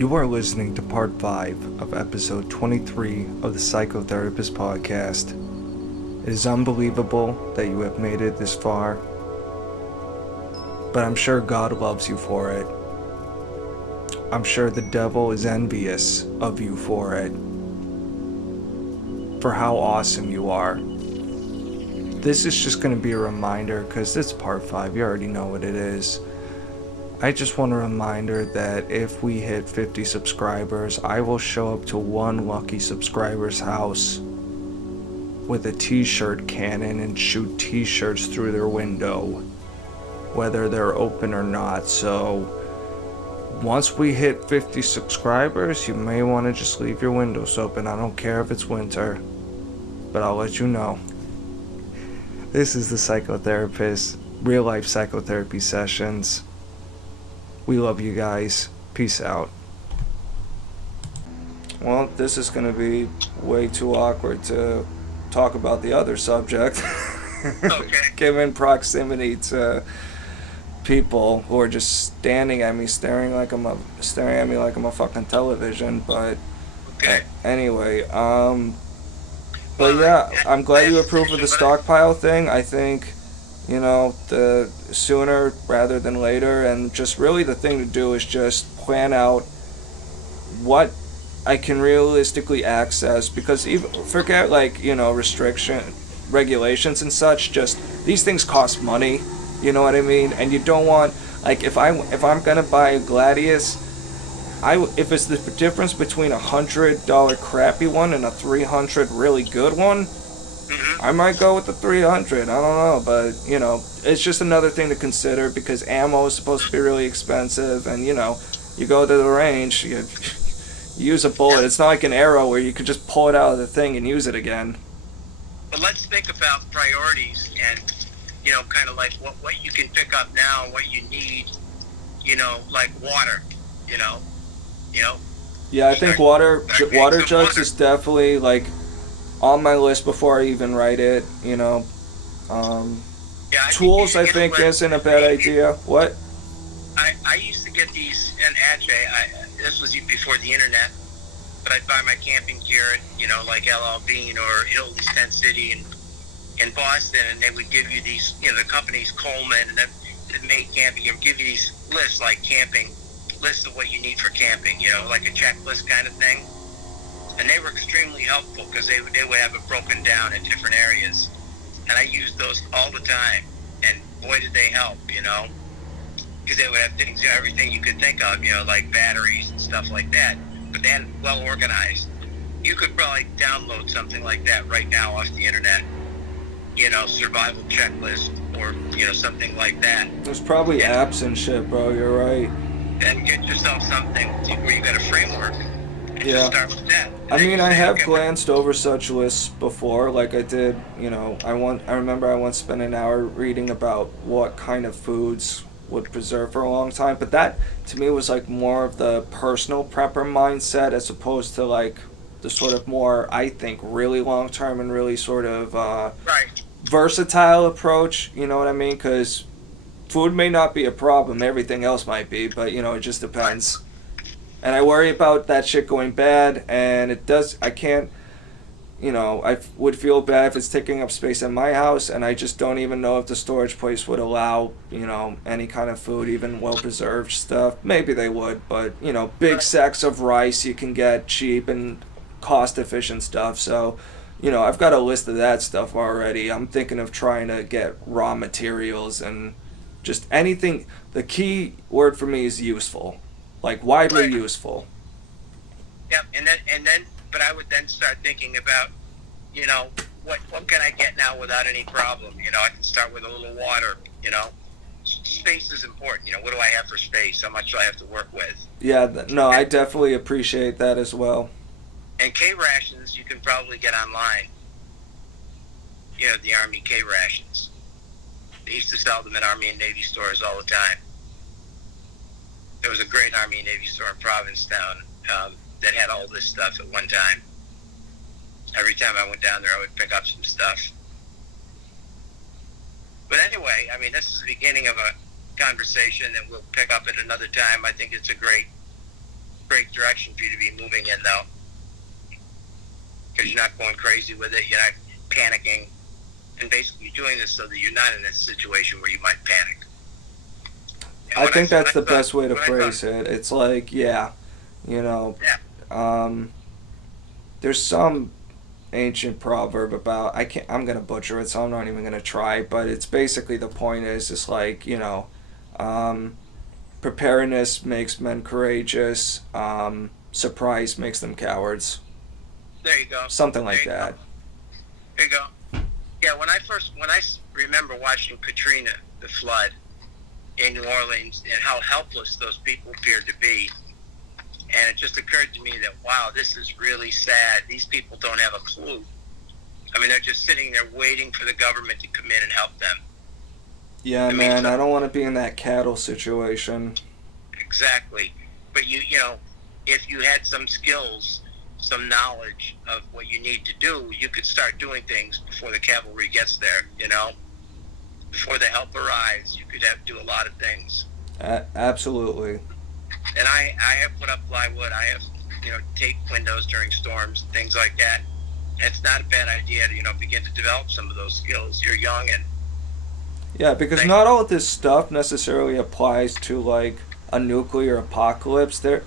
You are listening to part 5 of episode 23 of the Psychotherapist Podcast. It is unbelievable that you have made it this far, but I'm sure God loves you for it. I'm sure the devil is envious of you for it, for how awesome you are. This is just going to be a reminder, because it's part 5, you already know what it is. I just want a reminder that if we hit 50 subscribers, I will show up to one lucky subscriber's house with a t-shirt cannon and shoot t-shirts through their window, whether they're open or not. So once we hit 50 subscribers, you may want to just leave your windows open. I don't care if it's winter, but I'll let you know. This is the Psychotherapist, real life psychotherapy sessions. We love you guys. Peace out. Well, this is going to be way too awkward to talk about the other subject. Okay. Given proximity to people who are just staring at me like I'm a fucking television. But Okay. anyway, but yeah, I'm glad you approve of the stockpile thing. I think, the sooner rather than later, and just really the thing to do is just plan out what I can realistically access, because even forget regulations and such, just these things cost money, you know what I mean? And you don't want, if I'm gonna buy a Gladius, if it's the difference between $100 crappy one and a $300 really good one, I might go with the 300. I don't know, but it's just another thing to consider, because ammo is supposed to be really expensive, and you go to the range, you use a bullet. It's not like an arrow where you could just pull it out of the thing and use it again. But let's think about priorities and kind of like what you can pick up now, what you need, like water, Yeah, I think water jugs is definitely on my list before I even write it. Tools I think isn't a bad idea. What? I used to get these in Atche. This was before the internet, but I'd buy my camping gear at like LL Bean or Hilton's Tent City in Boston, and they would give you these, the company's Coleman, and then that made camping, and give you these lists, like camping lists of what you need for camping, like a checklist kind of thing. And they were extremely helpful, because they would have it broken down in different areas, and I used those all the time, and boy did they help, because they would have things, everything you could think of, like batteries and stuff like that, but they had it well organized. You could probably download something like that right now off the internet, survival checklist, or something like that. There's probably apps and shit, bro. You're right. And get yourself something where you got a framework. And Yeah. just start with that. I mean, I have glanced over such lists before, like I did, I remember I once spent an hour reading about what kind of foods would preserve for a long time, but that, to me, was more of the personal prepper mindset, as opposed to the sort of more, I think, really long-term and really sort of Right. versatile approach, you know what I mean? Because food may not be a problem, everything else might be, but, it just depends. And I worry about that shit going bad, and I can't, I would feel bad if it's taking up space in my house, and I just don't even know if the storage place would allow, any kind of food, even well-preserved stuff. Maybe they would, but, big sacks of rice you can get cheap and cost-efficient stuff. So, I've got a list of that stuff already. I'm thinking of trying to get raw materials and just anything. The key word for me is useful. Widely useful. Yep, and then, but I would then start thinking about, what can I get now without any problem? I can start with a little water. Space is important. What do I have for space? How much do I have to work with? Yeah, I definitely appreciate that as well. And K rations you can probably get online. The Army K rations. They used to sell them in Army and Navy stores all the time. There was a great Army and Navy store in Provincetown that had all this stuff at one time. Every time I went down there, I would pick up some stuff. But anyway, I mean, this is the beginning of a conversation that we'll pick up at another time. I think it's a great great direction for you to be moving in, though, because you're not going crazy with it. You're not panicking, and basically you're doing this so that you're not in a situation where you might panic. I think that's the best way to phrase it. It's like, yeah, you know, there's some ancient proverb about, I'm gonna butcher it, so I'm not even gonna try, but it's basically, the point is, it's like, you know, preparedness makes men courageous, surprise makes them cowards. There you go. Something like that. There you go. Yeah, when I remember watching Katrina, the flood in New Orleans, and how helpless those people appeared to be. And it just occurred to me that, wow, this is really sad. These people don't have a clue. I mean, they're just sitting there waiting for the government to come in and help them. Yeah, man, I don't want to be in that cattle situation. Exactly. But you know, if you had some skills, some knowledge of what you need to do, you could start doing things before the cavalry gets there, you know? Before the help arrives, you could do a lot of things. Absolutely. And I have put up plywood. I have, you know, taped windows during storms, things like that. It's not a bad idea to, you know, begin to develop some of those skills. You're young and... Yeah, because not all of this stuff necessarily applies to, like, a nuclear apocalypse. There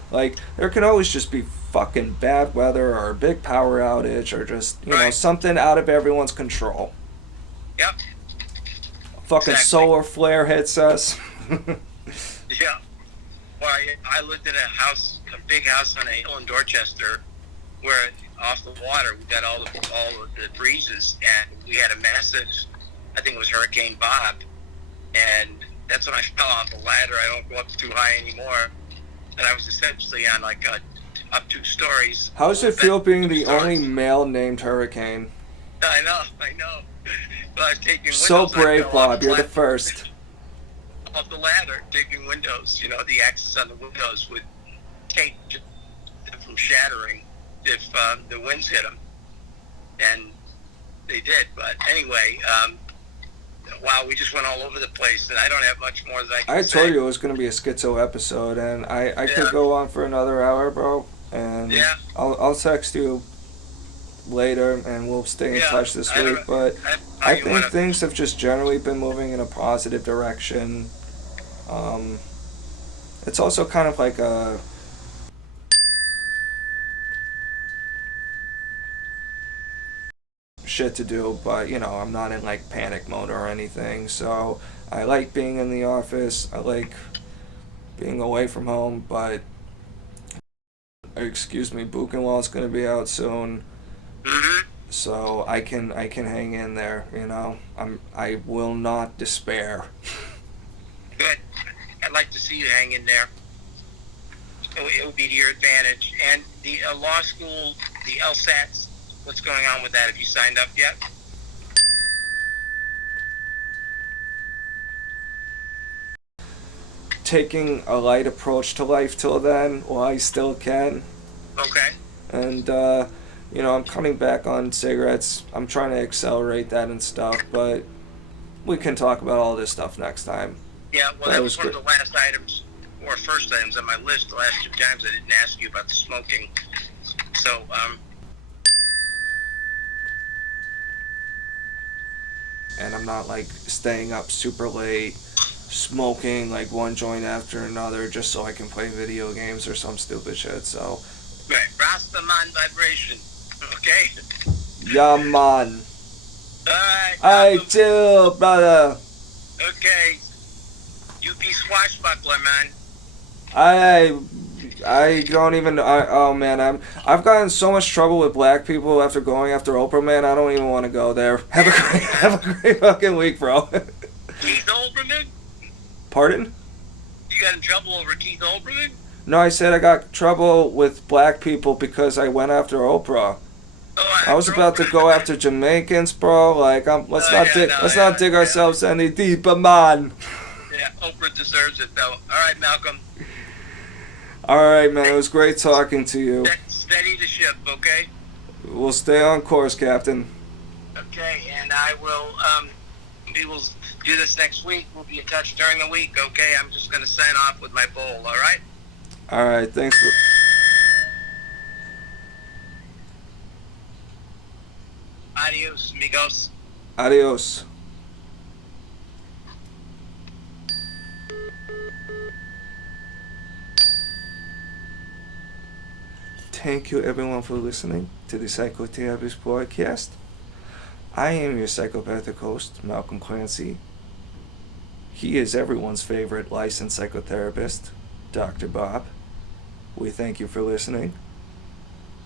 can always just be fucking bad weather or a big power outage or just, you know, something out of everyone's control. Yep. Fucking solar flare hits us. Yeah. Well, I lived in a big house on a hill in Dorchester, where off the water we got all of the breezes, and we had a massive, I think it was Hurricane Bob, and that's when I fell off the ladder. I don't go up too high anymore, and I was essentially on like up 2 stories. How does it feel being the only male named hurricane? I know. But I was taking windows. So brave, Bob. You're the first. Off the ladder, taking windows. You know, the axis on the windows would take them from shattering if the winds hit them, and they did. But anyway, wow, we just went all over the place, and I don't have much more that I can say. I told you it was going to be a schizo episode, and I could go on for another hour, bro. And I'll text you later, and we'll stay in touch this week. But I think things have just generally been moving in a positive direction. It's also kind of like a shit to do, but you know, I'm not in like panic mode or anything, so I like being in the office. I like being away from home, but excuse me, Buchenwald's gonna be out soon. So I can hang in there, you know. I will not despair. Good. I'd like to see you hang in there. It would be to your advantage. And the law school, the LSATs, what's going on with that? Have you signed up yet? Taking a light approach to life till then, while I still can. Okay. And you know, I'm cutting back on cigarettes. I'm trying to accelerate that and stuff, but we can talk about all this stuff next time. Yeah, well, that was one of the last items, or first items on my list. The last 2 times I didn't ask you about the smoking. So, and I'm not like staying up super late, smoking like one joint after another just so I can play video games or some stupid shit, so. Right, Rastaman vibration, okay? Yeah, man. Alright. I too, brother. Okay. You be swashbuckler, man. I don't even. Oh man, I've gotten so much trouble with black people after going after Oprah, man. I don't even want to go there. Have a great fucking week, bro. Keith Olbermann? Pardon? You got in trouble over Keith Olbermann? No, I said I got trouble with black people because I went after Oprah. Oh, I was about to go after Jamaicans, bro. Like, let's not dig ourselves any deeper, man. Yeah, Oprah deserves it, though. All right, Malcolm. All right, man. It was great talking to you. Steady the ship, okay? We'll stay on course, Captain. Okay, and I will, we will do this next week. We'll be in touch during the week, okay? I'm just going to sign off with my bowl, all right? All right, thanks for... Adios. Thank you everyone for listening to the Psychotherapist Podcast. I am your psychopathic host, Malcolm Clancy. He is everyone's favorite licensed psychotherapist, Dr. Bob. We thank you for listening.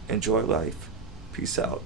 Enjoy life. Peace out.